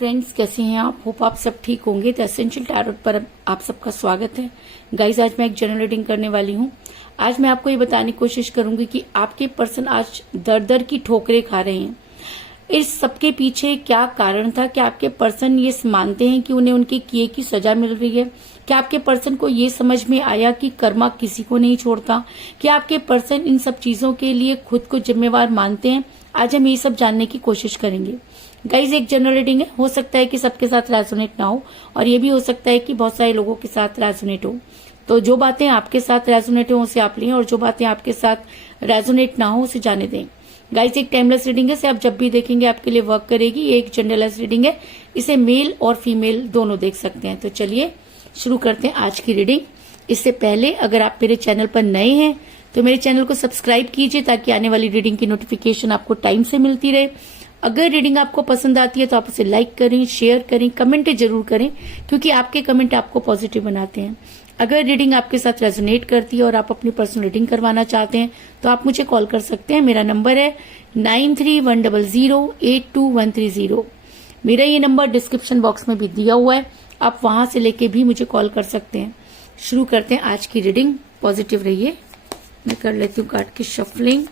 Friends, कैसे हैं आप? होप आप सब ठीक होंगे। द एसेंशियल टैरोट पर आप सबका स्वागत है। गाइस, आज मैं एक जनरल रीडिंग करने वाली हूँ। आज मैं आपको ये बताने की कोशिश करूंगी कि आपके पर्सन आज दर दर की ठोकरें खा रहे हैं। इस सबके पीछे क्या कारण था? क्या आपके पर्सन ये मानते हैं कि उन्हें उनके किए की सजा मिल रही है? क्या आपके पर्सन को ये समझ में आया कि कर्मा किसी को नहीं छोड़ता? क्या आपके पर्सन इन सब चीजों के लिए खुद को जिम्मेवार मानते हैं? आज हम ये सब जानने की कोशिश करेंगे। गाइज, एक जनरल रीडिंग है, हो सकता है कि सबके साथ रेजोनेट ना हो और ये भी हो सकता है कि बहुत सारे लोगों के साथ रेजोनेट हो। तो जो बातें आपके साथ रेजोनेट हो उसे आप लें और जो बातें आपके साथ रेजोनेट ना हो उसे जाने दें। गाइज, एक टाइमलेस रीडिंग है, इसे आप जब भी देखेंगे आपके लिए वर्क करेगी। ये एक जेंडरलेस रीडिंग है, इसे मेल और फीमेल दोनों देख सकते हैं। तो चलिए शुरू करते हैं आज की रीडिंग। इससे पहले अगर आप मेरे चैनल पर नए हैं तो मेरे चैनल को सब्सक्राइब कीजिए ताकि आने वाली रीडिंग की नोटिफिकेशन आपको टाइम से मिलती रहे। अगर रीडिंग आपको पसंद आती है तो आप उसे लाइक करें, शेयर करें, कमेंट जरूर करें, क्योंकि आपके कमेंट आपको पॉजिटिव बनाते हैं। अगर रीडिंग आपके साथ रेजोनेट करती है और आप अपनी पर्सनल रीडिंग करवाना चाहते हैं तो आप मुझे कॉल कर सकते हैं। मेरा नंबर है 9310082130। मेरा ये नंबर डिस्क्रिप्शन बॉक्स में भी दिया हुआ है, आप वहां से लेके भी मुझे कॉल कर सकते हैं। शुरू करते हैं आज की रीडिंग। पॉजिटिव रहिए। मैं कर लेती हूँ कार्ड की shuffling.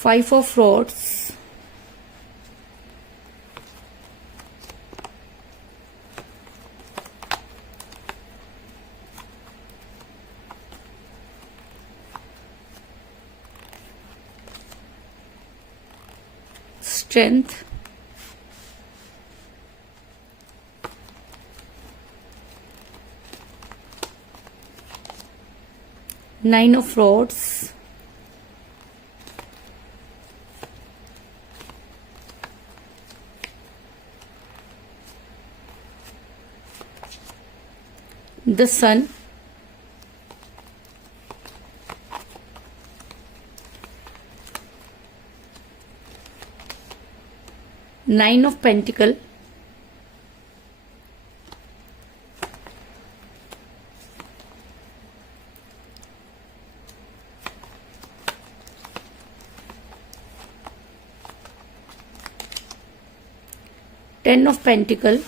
Five of Swords, Strength, Nine of Swords, the Sun, Nine of Pentacles, Ten of Pentacles,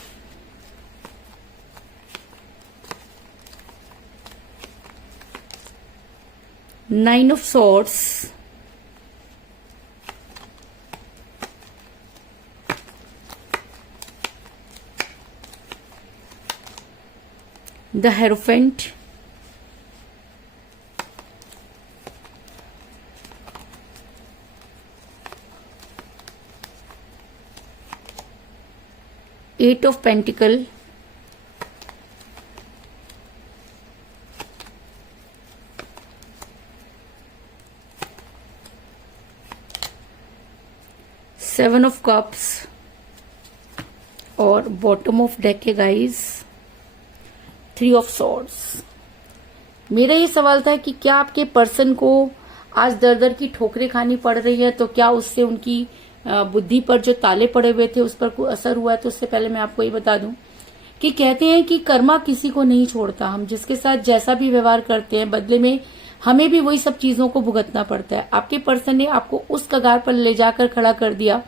Nine of Swords, the Hierophant, Eight of Pentacles, Seven of Cups और बॉटम ऑफ डेक है guys, Three of Swords। मेरा ये सवाल था कि क्या आपके person को आज दर दर की ठोकरें खानी पड़ रही है, तो क्या उससे उनकी बुद्धि पर जो ताले पड़े हुए थे उस पर कोई असर हुआ है? तो उससे पहले मैं आपको ये बता दूं कि कहते हैं कि कर्मा किसी को नहीं छोड़ता। हम जिसके साथ जैसा भी व्यवहार करते हैं बदले में हमें भी वही सब चीजों को भुगतना पड़ता है। आपके पर्सन ने आपको उस कगार पर ले जाकर खड़ा कर दिया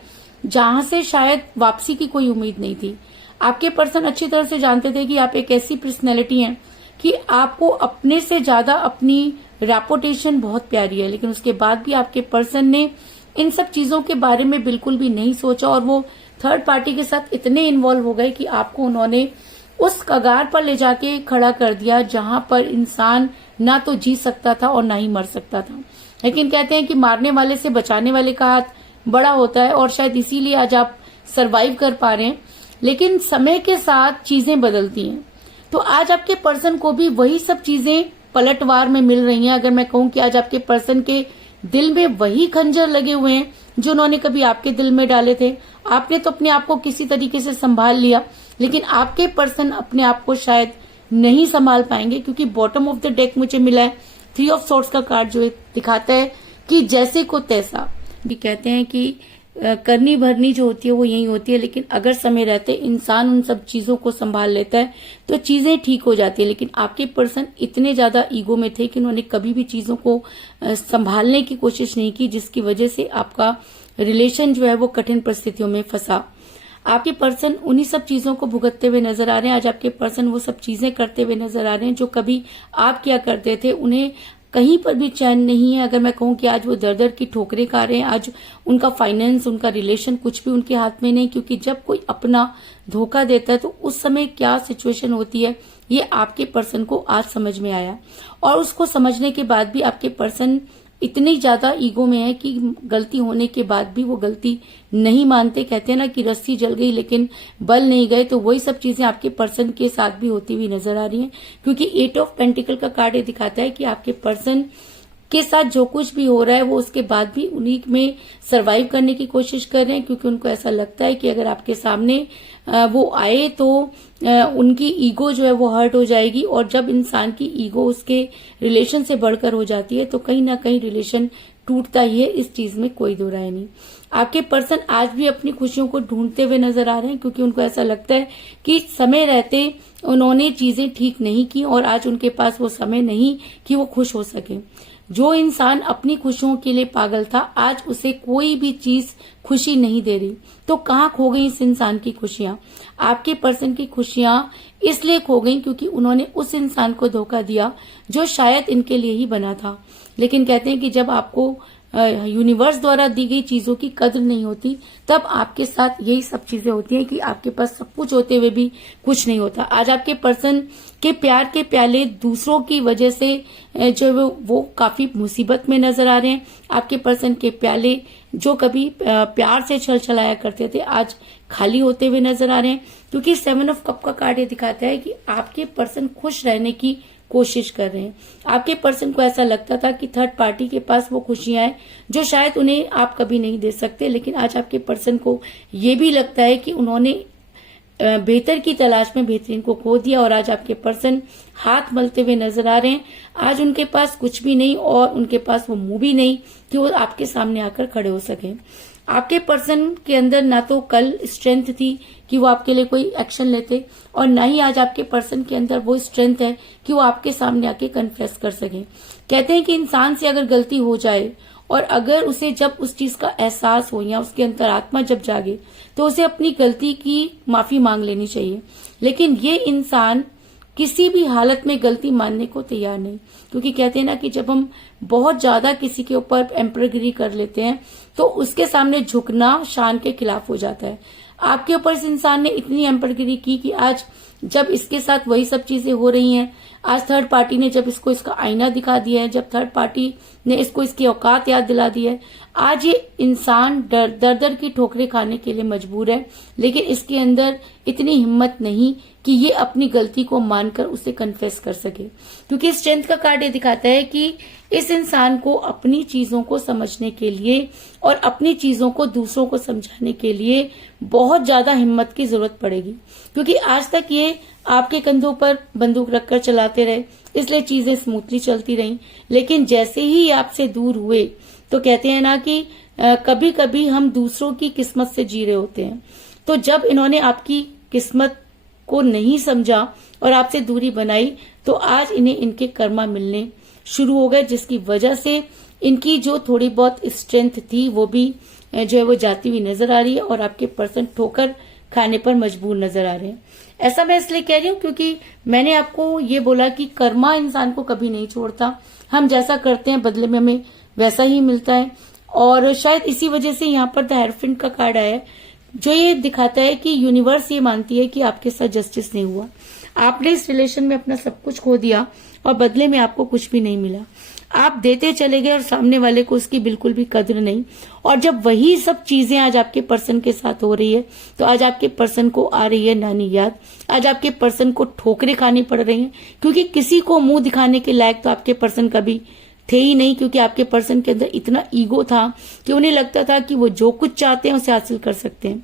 जहां से शायद वापसी की कोई उम्मीद नहीं थी। आपके पर्सन अच्छी तरह से जानते थे कि आप एक ऐसी पर्सनैलिटी हैं कि आपको अपने से ज्यादा अपनी रेपुटेशन बहुत प्यारी है, लेकिन उसके बाद भी आपके पर्सन ने इन सब चीजों के बारे में बिल्कुल भी नहीं सोचा और वो थर्ड पार्टी के साथ इतने इन्वॉल्व हो गए कि आपको उन्होंने उस कगार पर ले जाके खड़ा कर दिया जहां पर इंसान ना तो जी सकता था और ना ही मर सकता था। लेकिन कहते हैं कि मारने वाले से बचाने वाले का हाथ बड़ा होता है और शायद इसीलिए आज आप सरवाइव कर पा रहे हैं। लेकिन समय के साथ चीजें बदलती हैं, तो आज आपके पर्सन को भी वही सब चीजें पलटवार में मिल रही हैं। अगर मैं कहूं कि आज आपके पर्सन के दिल में वही खंजर लगे हुए हैं जो उन्होंने कभी आपके दिल में डाले थे। आपने तो अपने आप को किसी तरीके से संभाल लिया, लेकिन आपके पर्सन अपने आप को शायद नहीं संभाल पाएंगे, क्योंकि बॉटम ऑफ द डेक मुझे मिला है 3 ऑफ सॉर्ड्स का कार्ड, जो दिखाता है कि जैसे को तैसा। भी कहते हैं कि करनी भरनी जो होती है वो यही होती है, लेकिन अगर समय रहते इंसान उन सब चीजों को संभाल लेता है तो चीजें ठीक हो जाती है। लेकिन आपके पर्सन इतने ज्यादा ईगो में थे कि उन्होंने कभी भी चीजों को संभालने की कोशिश नहीं की, जिसकी वजह से आपका रिलेशन जो है वो कठिन परिस्थितियों में फंसा। आपके पर्सन उन्हीं सब चीजों को भुगतते हुए नजर आ रहे हैं। आज आपके पर्सन वो सब चीजें करते हुए नजर आ रहे हैं जो कभी आप क्या करते थे। उन्हें कहीं पर भी चैन नहीं है। अगर मैं कहूं कि आज वो दर दर की ठोकरें खा रहे हैं, आज उनका फाइनेंस, उनका रिलेशन कुछ भी उनके हाथ में नहीं, क्योंकि जब कोई अपना धोखा देता है तो उस समय क्या सिचुएशन होती है ये आपके पर्सन को आज समझ में आया। और उसको समझने के बाद भी आपके पर्सन इतनी ज्यादा ईगो में है कि गलती होने के बाद भी वो गलती नहीं मानते। कहते हैं ना कि रस्सी जल गई लेकिन बल नहीं गए, तो वही सब चीजें आपके पर्सन के साथ भी होती हुई नजर आ रही हैं। क्योंकि 8 ऑफ पेंटिकल का कार्ड ये दिखाता है कि आपके पर्सन के साथ जो कुछ भी हो रहा है वो उसके बाद भी उन्हीं में सरवाइव करने की कोशिश कर रहे हैं, क्योंकि उनको ऐसा लगता है कि अगर आपके सामने वो आए तो उनकी ईगो जो है वो हर्ट हो जाएगी। और जब इंसान की ईगो उसके रिलेशन से बढ़कर हो जाती है तो कहीं ना कहीं रिलेशन टूटता ही है, इस चीज में कोई दो राय नहीं। आपके पर्सन आज भी अपनी खुशियों को ढूंढते हुए नजर आ रहे हैं, क्योंकि उनको ऐसा लगता है कि समय रहते उन्होंने चीजें ठीक नहीं की और आज उनके पास वो समय नहीं कि वो खुश हो सके। जो इंसान अपनी खुशियों के लिए पागल था, आज उसे कोई भी चीज खुशी नहीं दे रही, तो कहाँ खो गई इस इंसान की खुशियां। आपके पर्सन की खुशियां इसलिए खो गई क्योंकि उन्होंने उस इंसान को धोखा दिया जो शायद इनके लिए ही बना था। लेकिन कहते हैं कि जब आपको यूनिवर्स द्वारा दी गई चीजों की कद्र नहीं होती, तब आपके साथ यही सब चीजें होती हैं कि आपके पास सब कुछ होते हुए भी कुछ नहीं होता। आज आपके पर्सन के प्यार के प्याले दूसरों की वजह से जो वो काफी मुसीबत में नजर आ रहे हैं। आपके पर्सन के प्याले जो कभी प्यार से छलछलाया करते थे, आज खाली होते हुए नजर आ रहे हैं, क्योंकि 7 ऑफ कप का कार्ड ये दिखाता है कि आपके पर्सन खुश रहने की कोशिश कर रहे हैं। आपके पर्सन को ऐसा लगता था कि थर्ड पार्टी के पास वो खुशियां हैं जो शायद उन्हें आप कभी नहीं दे सकते, लेकिन आज आपके पर्सन को ये भी लगता है कि उन्होंने बेहतर की तलाश में बेहतरीन को खो दिया और आज आपके पर्सन हाथ मलते हुए नजर आ रहे हैं। आज उनके पास कुछ भी नहीं और उनके पास वो मुंह भी नहीं कि वो आपके सामने आकर खड़े हो सके। आपके पर्सन के अंदर ना तो कल स्ट्रेंथ थी कि वो आपके लिए कोई एक्शन लेते, और ना ही आज आपके पर्सन के अंदर वो स्ट्रेंथ है कि वो आपके सामने आके कन्फेस कर सके। कहते हैं कि इंसान से अगर गलती हो जाए और अगर उसे जब उस चीज का एहसास हो या उसकी अंतरात्मा जब जागे तो उसे अपनी गलती की माफी मांग लेनी चाहिए। लेकिन ये इंसान किसी भी हालत में गलती मानने को तैयार नहीं, क्योंकि कहते हैं ना कि जब हम बहुत ज्यादा किसी के ऊपर एम्परगिरी कर लेते हैं तो उसके सामने झुकना शान के खिलाफ हो जाता है। आपके ऊपर इस इंसान ने इतनी एम्परगिरी की कि आज जब इसके साथ वही सब चीजें हो रही हैं, आज थर्ड पार्टी ने जब इसको इसका आईना दिखा दिया है, जब थर्ड पार्टी ने इसको इसकी औकात याद दिला दी है, आज ये इंसान दर दर की ठोकरें खाने के लिए मजबूर है। लेकिन इसके अंदर इतनी हिम्मत नहीं कि ये अपनी गलती को मानकर उसे कन्फेस कर सके, क्योंकि स्ट्रेंथ का कार्ड ये दिखाता है कि इस इंसान को अपनी चीजों को समझने के लिए और अपनी चीजों को दूसरों को समझाने के लिए बहुत ज्यादा हिम्मत की जरूरत पड़ेगी, क्योंकि आज तक ये आपके कंधों पर बंदूक रखकर चलाते रहे, इसलिए चीजें स्मूथली चलती रहीं। लेकिन जैसे ही आपसे दूर हुए तो कहते हैं ना कि कभी कभी हम दूसरों की किस्मत से जी रहे होते हैं। तो जब इन्होंने आपकी किस्मत को नहीं समझा और आपसे दूरी बनाई तो आज इन्हें इनके कर्मा मिलने शुरू हो गए, जिसकी वजह से इनकी जो थोड़ी बहुत स्ट्रेंथ थी वो भी जो है वो जाती हुई नजर आ रही है और आपके पर्सन ठोकर खाने पर मजबूर नजर आ रहे हैं। ऐसा मैं इसलिए कह रही हूँ क्योंकि मैंने आपको ये बोला कि कर्मा इंसान को कभी नहीं छोड़ता। हम जैसा करते हैं बदले में हमें वैसा ही मिलता है, और शायद इसी वजह से यहाँ पर द हेयरफिंट का कार्ड आया है जो ये दिखाता है कि यूनिवर्स ये मानती है कि आपके साथ जस्टिस नहीं हुआ। आपने इस रिलेशन में अपना सब कुछ खो दिया और बदले में आपको कुछ भी नहीं मिला। आप देते चले गए और सामने वाले को उसकी बिल्कुल भी कद्र नहीं। और जब वही सब चीजें आज आपके पर्सन के साथ हो रही है तो आज आपके पर्सन को आ रही है नानी याद। आज आपके पर्सन को ठोकरें खानी पड़ रही हैं, क्योंकि किसी को मुंह दिखाने के लायक तो आपके पर्सन कभी थे ही नहीं, क्योंकि आपके पर्सन के अंदर इतना ईगो था कि उन्हें लगता था कि वो जो कुछ चाहते हैं उसे हासिल कर सकते हैं।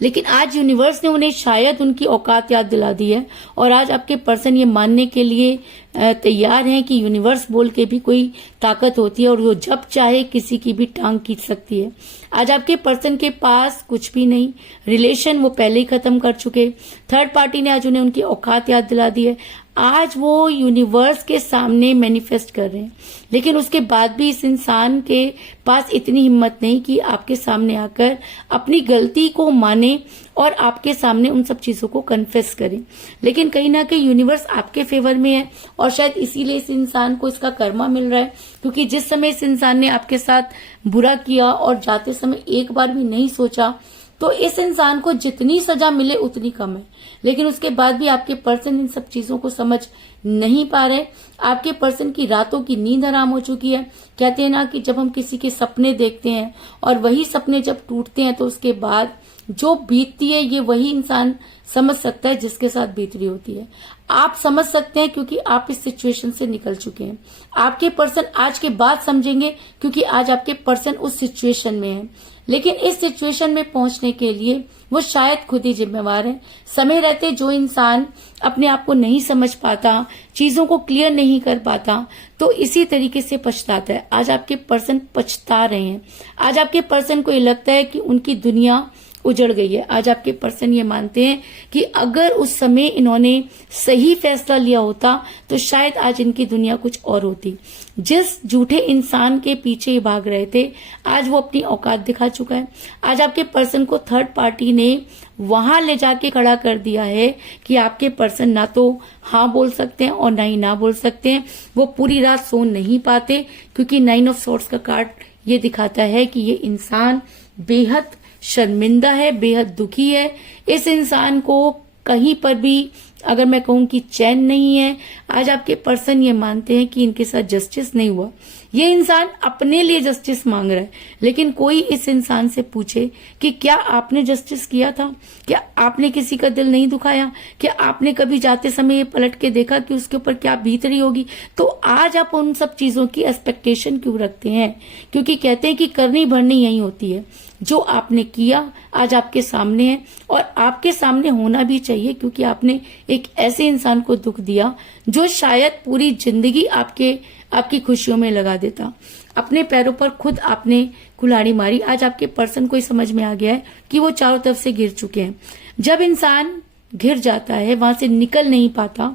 लेकिन आज यूनिवर्स ने उन्हें शायद उनकी औकात याद दिला दी है और आज आपके पर्सन ये मानने के लिए तैयार हैं कि यूनिवर्स बोल के भी कोई ताकत होती है और वो जब चाहे किसी की भी टांग खींच सकती है। आज आपके पर्सन के पास कुछ भी नहीं, रिलेशन वो पहले ही खत्म कर चुके, थर्ड पार्टी ने आज उन्हें उनकी औकात याद दिला दी है। आज वो यूनिवर्स के सामने मैनिफेस्ट कर रहे हैं, लेकिन उसके बाद भी इस इंसान के पास इतनी हिम्मत नहीं कि आपके सामने आकर अपनी गलती को माने और आपके सामने उन सब चीजों को कन्फेस करें। लेकिन कहीं ना कहीं यूनिवर्स आपके फेवर में है और शायद इसीलिए इस इंसान को इसका कर्मा मिल रहा है, क्योंकि जिस समय इस इंसान ने आपके साथ बुरा किया और जाते समय एक बार भी नहीं सोचा, तो इस इंसान को जितनी सजा मिले उतनी कम है। लेकिन उसके बाद भी आपके पर्सन इन सब चीजों को समझ नहीं पा रहे। आपके पर्सन की रातों की नींद हराम हो चुकी है। कहते हैं ना कि जब हम किसी के सपने देखते हैं और वही सपने जब टूटते हैं तो उसके बाद जो बीतती है ये वही इंसान समझ सकता है जिसके साथ बीत रही होती है। आप समझ सकते हैं क्योंकि आप इस सिचुएशन से निकल चुके हैं। आपके पर्सन आज के बाद समझेंगे क्योंकि आज आपके पर्सन उस सिचुएशन में है, लेकिन इस सिचुएशन में पहुंचने के लिए वो शायद खुद ही जिम्मेवार है। समय रहते जो इंसान अपने आप को नहीं समझ पाता, चीजों को क्लियर नहीं कर पाता, तो इसी तरीके से पछताता है। आज आपके पर्सन पछता रहे हैं। आज आपके पर्सन को ये लगता है कि उनकी दुनिया उजड़ गई है। आज आपके पर्सन ये मानते हैं कि अगर उस समय इन्होंने सही फैसला लिया होता तो शायद आज इनकी दुनिया कुछ और होती। जिस झूठे इंसान के पीछे ये भाग रहे थे आज वो अपनी औकात दिखा चुका है। आज आपके पर्सन को थर्ड पार्टी ने वहां ले जाके खड़ा कर दिया है कि आपके पर्सन ना तो हाँ बोल सकते हैं और ना ही ना बोल सकते हैं। वो पूरी रात सो नहीं पाते क्योंकि 9 ऑफ सॉर्ड्स का कार्ड ये दिखाता है कि ये इंसान बेहद शर्मिंदा है, बेहद दुखी है। इस इंसान को कहीं पर भी अगर मैं कहूं कि चैन नहीं है। आज आपके पर्सन ये मानते हैं कि इनके साथ जस्टिस नहीं हुआ। ये इंसान अपने लिए जस्टिस मांग रहा है, लेकिन कोई इस इंसान से पूछे कि क्या आपने जस्टिस किया था? क्या आपने किसी का दिल नहीं दुखाया? क्या आपने कभी जाते समय ये पलट के देखा कि उसके ऊपर क्या बीत रही होगी? तो आज आप उन सब चीजों की एक्सपेक्टेशन क्यों रखते हैं? क्योंकि कहते हैं कि करनी भरनी यही होती है। जो आपने किया आज आपके सामने है और आपके सामने होना भी चाहिए, क्योंकि आपने एक ऐसे इंसान को दुख दिया जो शायद पूरी जिंदगी आपकी खुशियों में लगा देता। अपने पैरों पर खुद आपने कुल्हाड़ी मारी। आज आपके पर्सन को ही समझ में आ गया है कि वो चारों तरफ से घिर चुके हैं। जब इंसान घिर जाता है, वहां से निकल नहीं पाता,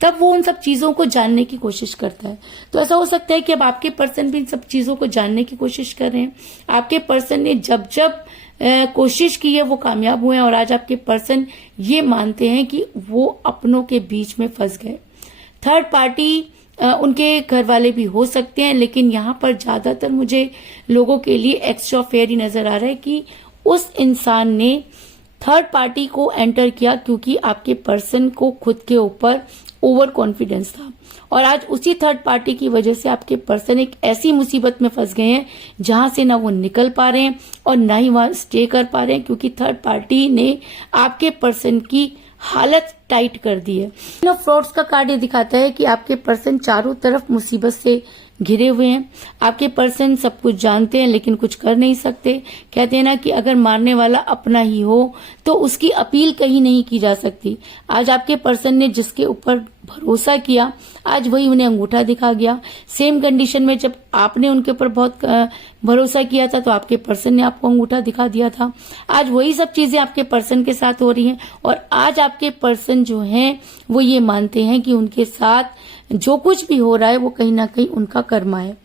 तब वो उन सब चीजों को जानने की कोशिश करता है। तो ऐसा हो सकता है कि अब आपके पर्सन भी इन सब चीजों को जानने की कोशिश कर रहे हैं। आपके पर्सन ने जब कोशिश की है वो कामयाब हुए हैं और आज आपके पर्सन ये मानते हैं कि वो अपनों के बीच में फंस गए। थर्ड पार्टी उनके घर वाले भी हो सकते हैं, लेकिन यहाँ पर ज्यादातर मुझे लोगों के लिए एक्स्ट्रा फेयर ही नजर आ रहा है कि उस इंसान ने थर्ड पार्टी को एंटर किया क्योंकि आपके पर्सन को खुद के ऊपर ओवर कॉन्फिडेंस था और आज उसी थर्ड पार्टी की वजह से आपके पर्सन एक ऐसी मुसीबत में फंस गए हैं जहां से ना वो निकल पा रहे हैं और ना ही वहां स्टे कर पा रहे हैं, क्योंकि थर्ड पार्टी ने आपके पर्सन की हालत टाइट कर दी है। फ्रॉड्स का कार्ड ये दिखाता है कि आपके पर्सन चारों तरफ मुसीबत से घिरे हुए हैं। आपके पर्सन सब कुछ जानते हैं लेकिन कुछ कर नहीं सकते। कहते हैं ना कि अगर मारने वाला अपना ही हो तो उसकी अपील कहीं नहीं की जा सकती। आज आपके पर्सन ने जिसके ऊपर भरोसा किया आज वही उन्हें अंगूठा दिखा गया। सेम कंडीशन में जब आपने उनके ऊपर बहुत भरोसा किया था तो आपके पर्सन ने आपको अंगूठा दिखा दिया था। आज वही सब चीजें आपके पर्सन के साथ हो रही हैं और आज आपके पर्सन जो हैं वो ये मानते हैं कि उनके साथ जो कुछ भी हो रहा है वो कहीं ना कहीं उनका कर्मा है।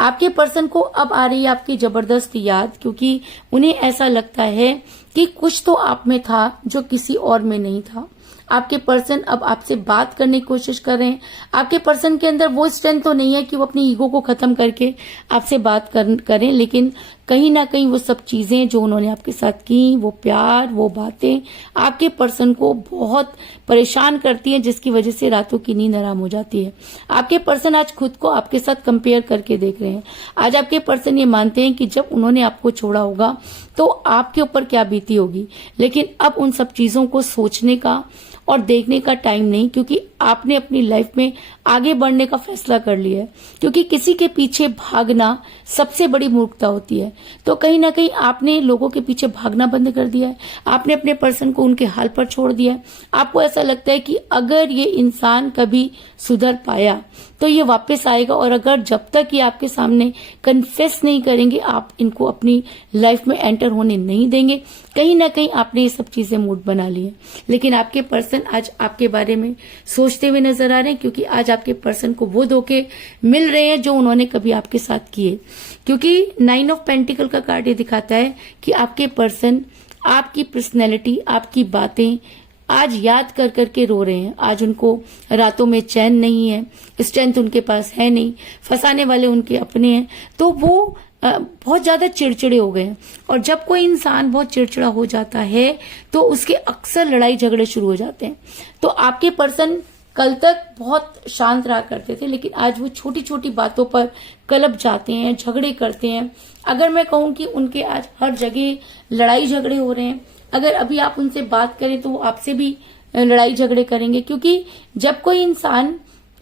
आपके पर्सन को अब आ रही है आपकी जबरदस्त याद, क्योंकि उन्हें ऐसा लगता है कि कुछ तो आप में था जो किसी और में नहीं था। आपके पर्सन अब आपसे बात करने की कोशिश कर रहे हैं। आपके पर्सन के अंदर वो स्ट्रेंथ तो नहीं है कि वो अपनी ईगो को खत्म करके आपसे बात करें, लेकिन कहीं ना कहीं वो सब चीजें जो उन्होंने आपके साथ की, वो प्यार, वो बातें आपके पर्सन को बहुत परेशान करती हैं, जिसकी वजह से रातों की नींद हराम हो जाती है। आपके पर्सन आज खुद को आपके साथ कंपेयर करके देख रहे हैं। आज आपके पर्सन ये मानते हैं कि जब उन्होंने आपको छोड़ा होगा तो आपके ऊपर क्या बीती होगी, लेकिन अब उन सब चीजों को सोचने का और देखने का टाइम नहीं, क्योंकि आपने अपनी लाइफ में आगे बढ़ने का फैसला कर लिया है। क्योंकि किसी के पीछे भागना सबसे बड़ी मूर्खता होती है। तो कहीं ना कहीं आपने लोगों के पीछे भागना बंद कर दिया है, आपने अपने पर्सन को उनके हाल पर छोड़ दिया है। आपको ऐसा लगता है कि अगर ये इंसान कभी सुधर पाया तो ये वापस आएगा, और अगर जब तक ये आपके सामने कन्फेस नहीं करेंगे आप इनको अपनी लाइफ में एंटर होने नहीं देंगे। कहीं ना कहीं आपने ये सब चीजें मूड बना ली है, लेकिन आपके पर्सन आज आपके बारे में सोचते हुए नजर आ रहे हैं, क्योंकि आज आपके पर्सन को वो धोखे मिल रहे हैं जो उन्होंने कभी आपके साथ किए। क्योंकि 9 ऑफ पेंटिकल का कार्ड ये दिखाता है कि आपके पर्सन आपकी पर्सनैलिटी, आपकी बातें आज याद कर करके रो रहे हैं। आज उनको रातों में चैन नहीं है, स्ट्रेंथ उनके पास है नहीं, फंसाने वाले उनके अपने हैं, तो वो बहुत ज्यादा चिड़चिड़े हो गए हैं। और जब कोई इंसान बहुत चिड़चिड़ा हो जाता है तो उसके अक्सर लड़ाई झगड़े शुरू हो जाते हैं। तो आपके पर्सन कल तक बहुत शांत रहा करते थे, लेकिन आज वो छोटी छोटी बातों पर कलप जाते हैं, झगड़े करते हैं। अगर मैं कहूं कि उनके आज हर जगह लड़ाई झगड़े हो रहे हैं। अगर अभी आप उनसे बात करें तो वो आपसे भी लड़ाई झगड़े करेंगे, क्योंकि जब कोई इंसान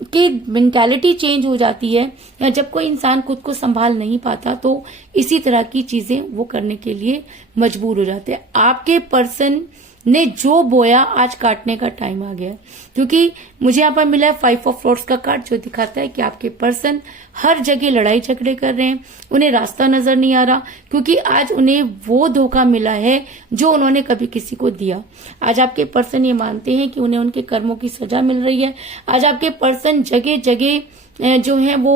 की मेंटालिटी चेंज हो जाती है या जब कोई इंसान खुद को संभाल नहीं पाता तो इसी तरह की चीजें वो करने के लिए मजबूर हो जाते हैं। आपके पर्सन ने जो बोया आज काटने का टाइम आ गया है, क्योंकि मुझे यहाँ पर मिला है 5 ऑफ फ्लोर्स का कार्ड, जो दिखाता है कि आपके पर्सन हर जगह लड़ाई झगड़े कर रहे हैं। उन्हें रास्ता नजर नहीं आ रहा, क्योंकि आज उन्हें वो धोखा मिला है जो उन्होंने कभी किसी को दिया। आज आपके पर्सन ये मानते हैं कि उन्हें उनके कर्मों की सजा मिल रही है। आज आपके पर्सन जगह जगह जो है वो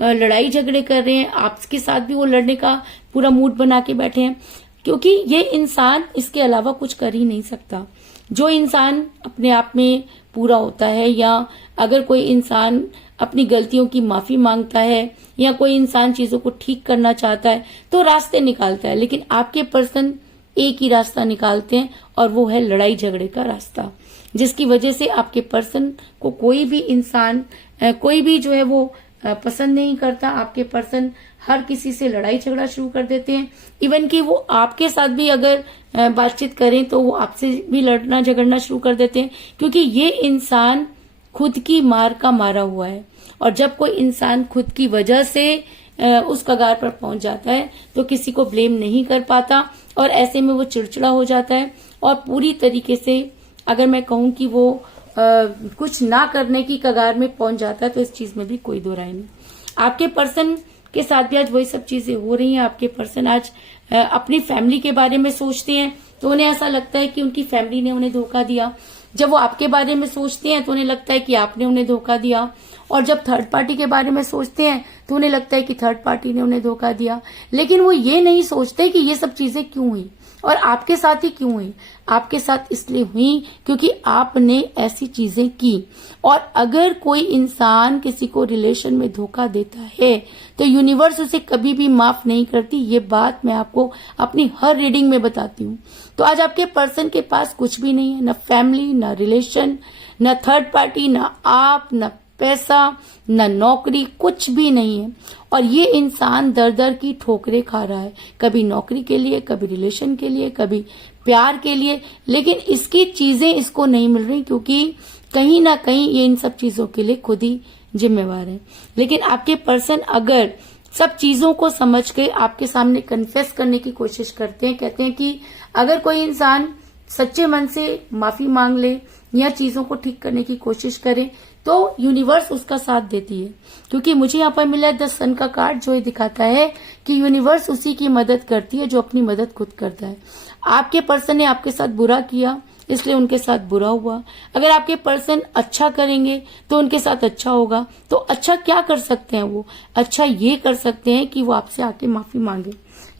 लड़ाई झगड़े कर रहे हैं, आपके साथ भी वो लड़ने का पूरा मूड बना के बैठे हैं, क्योंकि ये इंसान इसके अलावा कुछ कर ही नहीं सकता। जो इंसान अपने आप में पूरा होता है, या अगर कोई इंसान अपनी गलतियों की माफी मांगता है, या कोई इंसान चीजों को ठीक करना चाहता है तो रास्ते निकालता है, लेकिन आपके पर्सन एक ही रास्ता निकालते हैं और वो है लड़ाई झगड़े का रास्ता, जिसकी वजह से आपके पर्सन को कोई भी इंसान कोई भी जो है वो पसंद नहीं करता। आपके पर्सन हर किसी से लड़ाई झगड़ा शुरू कर देते हैं। इवन कि वो आपके साथ भी अगर बातचीत करें तो वो आपसे भी लड़ना झगड़ना शुरू कर देते हैं, क्योंकि ये इंसान खुद की मार का मारा हुआ है। और जब कोई इंसान खुद की वजह से उस कगार पर पहुंच जाता है तो किसी को ब्लेम नहीं कर पाता, और ऐसे में वो चिड़चिड़ा हो जाता है और पूरी तरीके से अगर मैं कहूं कि वो कुछ ना करने की कगार में पहुंच जाता है, तो इस चीज में भी कोई दो राय नहीं। आपके पर्सन के साथ भी आज वही सब चीजें हो रही हैं। आपके पर्सन आज अपनी फैमिली के बारे में सोचते हैं तो उन्हें ऐसा लगता है कि उनकी फैमिली ने उन्हें धोखा दिया। जब वो आपके बारे में सोचते हैं तो उन्हें लगता है कि आपने उन्हें धोखा दिया, और जब थर्ड पार्टी के बारे में सोचते हैं तो उन्हें लगता है कि थर्ड पार्टी ने उन्हें धोखा दिया। लेकिन वो ये नहीं सोचते कि ये सब चीजें क्यों हुई और आपके साथ ही क्यों हुई। आपके साथ इसलिए हुई क्योंकि आपने ऐसी चीजें की। और अगर कोई इंसान किसी को रिलेशन में धोखा देता है तो यूनिवर्स उसे कभी भी माफ नहीं करती। ये बात मैं आपको अपनी हर रीडिंग में बताती हूँ। तो आज आपके पर्सन के पास कुछ भी नहीं है, न फैमिली, न रिलेशन, न थर्ड पार्टी, न आप, न पैसा, न नौकरी, कुछ भी नहीं है। और ये इंसान दर दर की ठोकरें खा रहा है, कभी नौकरी के लिए, कभी रिलेशन के लिए, कभी प्यार के लिए, लेकिन इसकी चीजें इसको नहीं मिल रही, क्योंकि कहीं ना कहीं ये इन सब चीजों के लिए खुद ही जिम्मेवार है। लेकिन आपके पर्सन अगर सब चीजों को समझ के आपके सामने कन्फेस करने की कोशिश करते हैं, कहते हैं कि अगर कोई इंसान सच्चे मन से माफी मांग ले या चीजों को ठीक करने की कोशिश करे तो यूनिवर्स उसका साथ देती है। क्योंकि मुझे यहाँ पर मिला है 10 सन का कार्ड, जो ये दिखाता है कि यूनिवर्स उसी की मदद करती है जो अपनी मदद खुद करता है। आपके पर्सन ने आपके साथ बुरा किया इसलिए उनके साथ बुरा हुआ। अगर आपके पर्सन अच्छा करेंगे तो उनके साथ अच्छा होगा। तो अच्छा क्या कर सकते हैं वो? अच्छा ये कर सकते हैं कि वो आपसे आके माफी मांगे,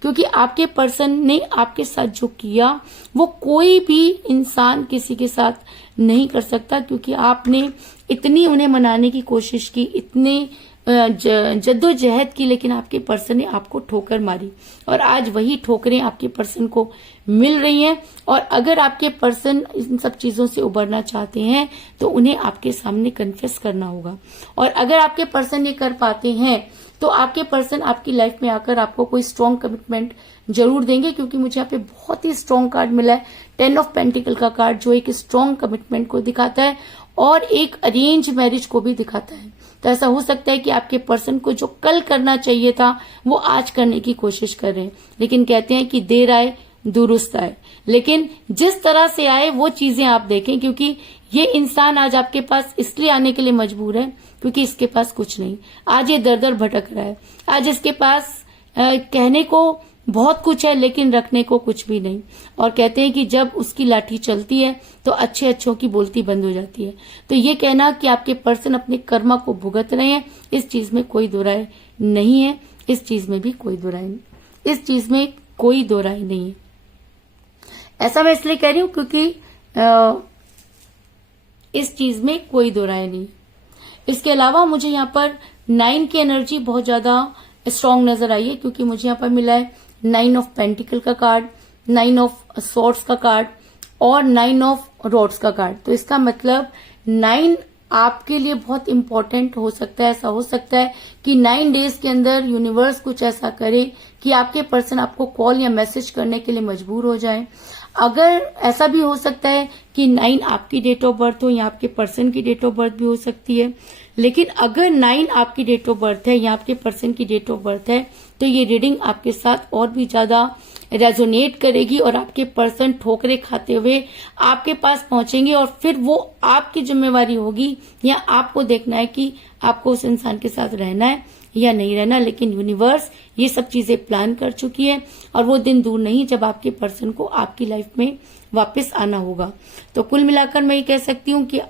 क्योंकि आपके पर्सन ने आपके साथ जो किया वो कोई भी इंसान किसी के साथ नहीं कर सकता, क्योंकि आपने इतनी उन्हें मनाने की कोशिश की, इतने जद्दोजहद की, लेकिन आपके पर्सन ने आपको ठोकर मारी और आज वही ठोकरें आपके पर्सन को मिल रही हैं। और अगर आपके पर्सन इन सब चीजों से उबरना चाहते हैं तो उन्हें आपके सामने कन्फेस करना होगा। और अगर आपके पर्सन ये कर पाते हैं तो आपके पर्सन आपकी लाइफ में आकर आपको कोई स्ट्रॉन्ग कमिटमेंट जरूर देंगे, क्योंकि मुझे यहाँ पे बहुत ही स्ट्रॉन्ग कार्ड मिला है, 10 ऑफ पेंटिकल का कार्ड, जो एक स्ट्रॉन्ग कमिटमेंट को दिखाता है और एक अरेंज मैरिज को भी दिखाता है। तो ऐसा हो सकता है कि आपके पर्सन को जो कल करना चाहिए था वो आज करने की कोशिश कर रहे हैं, लेकिन कहते हैं कि देर आए दुरुस्त आए। लेकिन जिस तरह से आए वो चीजें आप देखें, क्योंकि ये इंसान आज आपके पास इसलिए आने के लिए मजबूर है क्योंकि इसके पास कुछ नहीं। आज ये दर दर भटक रहा है, आज इसके पास कहने को बहुत कुछ है लेकिन रखने को कुछ भी नहीं। और कहते हैं कि जब उसकी लाठी चलती है तो अच्छे अच्छों की बोलती बंद हो जाती है। तो ये कहना कि आपके पर्सन अपने कर्मा को भुगत रहे हैं, इस चीज में कोई दो राय नहीं है, इस चीज में भी कोई दो राय नहीं, इस चीज में कोई दो राय नहीं है। ऐसा मैं इसलिए कह रही हूं क्योंकि इस चीज में कोई दो राय नहीं। इसके अलावा मुझे यहाँ पर 9 की एनर्जी बहुत ज्यादा स्ट्रांग नजर आई है, क्योंकि मुझे यहाँ पर मिला है 9 ऑफ पेंटिकल का कार्ड, 9 ऑफ सॉर्ड्स का कार्ड और 9 ऑफ रॉड्स का कार्ड। तो इसका मतलब 9 आपके लिए बहुत इंपॉर्टेंट हो सकता है। ऐसा हो सकता है कि 9 डेज के अंदर यूनिवर्स कुछ ऐसा करे कि आपके पर्सन आपको कॉल या मैसेज करने के लिए मजबूर हो जाए। अगर ऐसा भी हो सकता है कि 9 आपकी डेट ऑफ बर्थ हो या आपके पर्सन की डेट ऑफ बर्थ भी हो सकती है, लेकिन अगर 9 आपकी डेट ऑफ बर्थ है या आपके पर्सन की डेट ऑफ बर्थ है तो ये रीडिंग आपके साथ और भी ज्यादा रेजोनेट करेगी और आपके पर्सन ठोकरे खाते हुए आपके पास पहुंचेंगे और फिर वो आपकी जिम्मेवारी होगी या आपको देखना है कि आपको उस इंसान के साथ रहना है या नहीं रहना। लेकिन यूनिवर्स ये सब चीजें प्लान कर चुकी है और वो दिन दूर नहीं जब आपके पर्सन को आपकी लाइफ में वापस आना होगा। तो कुल मिलाकर मैं ये कह सकती हूँ कि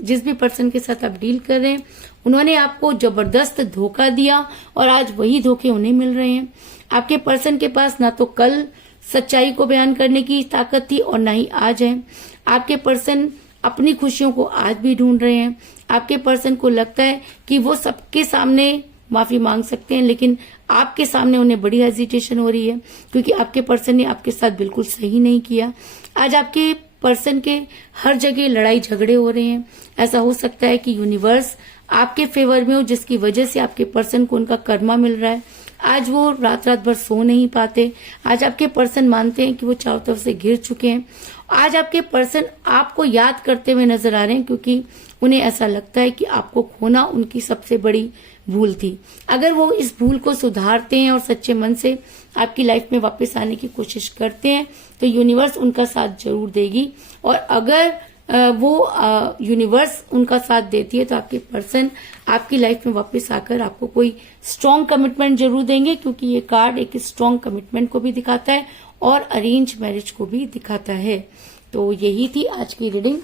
जिस भी पर्सन के साथ आप डील कर रहे हैं उन्होंने आपको जबरदस्त धोखा दिया और आज वही धोखे उन्हें मिल रहे हैं। आपके पर्सन के पास ना तो कल सच्चाई को बयान करने की ताकत थी और ना ही आज है। आपके पर्सन अपनी खुशियों को आज भी ढूंढ रहे हैं। आपके पर्सन को लगता है कि वो सबके सामने माफी मांग सकते हैं, लेकिन आपके सामने उन्हें बड़ी हेजिटेशन हो रही है क्योंकि आपके पर्सन ने आपके साथ बिल्कुल सही नहीं किया। आज आपके पर्सन के हर जगह लड़ाई झगड़े हो रहे हैं। ऐसा हो सकता है कि यूनिवर्स आपके फेवर में हो, जिसकी वजह से आपके पर्सन को उनका कर्मा मिल रहा है। आज वो रात रात भर सो नहीं पाते। आज आपके पर्सन मानते हैं कि वो चारों तरफ से घिर चुके हैं। आज आपके पर्सन आपको याद करते हुए नजर आ रहे हैं क्योंकि उन्हें ऐसा लगता है कि आपको खोना उनकी सबसे बड़ी भूल थी। अगर वो इस भूल को सुधारते हैं और सच्चे मन से आपकी लाइफ में वापस आने की कोशिश करते हैं तो यूनिवर्स उनका साथ जरूर देगी। और अगर वो यूनिवर्स उनका साथ देती है तो आपके पर्सन आपकी लाइफ में वापस आकर आपको कोई स्ट्रॉन्ग कमिटमेंट जरूर देंगे, क्योंकि ये कार्ड एक स्ट्रॉन्ग कमिटमेंट को भी दिखाता है और अरेंज मैरिज को भी दिखाता है। तो यही थी आज की रीडिंग।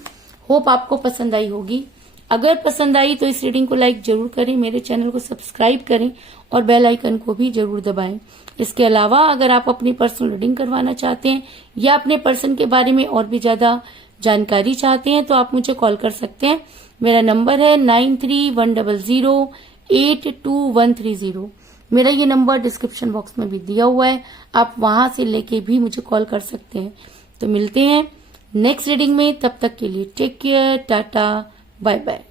होप आपको पसंद आई होगी। अगर पसंद आई तो इस रीडिंग को लाइक जरूर करें, मेरे चैनल को सब्सक्राइब करें और बेल आइकन को भी जरूर दबाएं। इसके अलावा अगर आप अपनी पर्सनल रीडिंग करवाना चाहते हैं या अपने पर्सन के बारे में और भी ज्यादा जानकारी चाहते हैं तो आप मुझे कॉल कर सकते हैं। मेरा नंबर है 9310082130। मेरा ये नंबर डिस्क्रिप्शन बॉक्स में भी दिया हुआ है, आप वहां से लेके भी मुझे कॉल कर सकते हैं। तो मिलते हैं नेक्स्ट रीडिंग में, तब तक के लिए take care, tata, bye bye.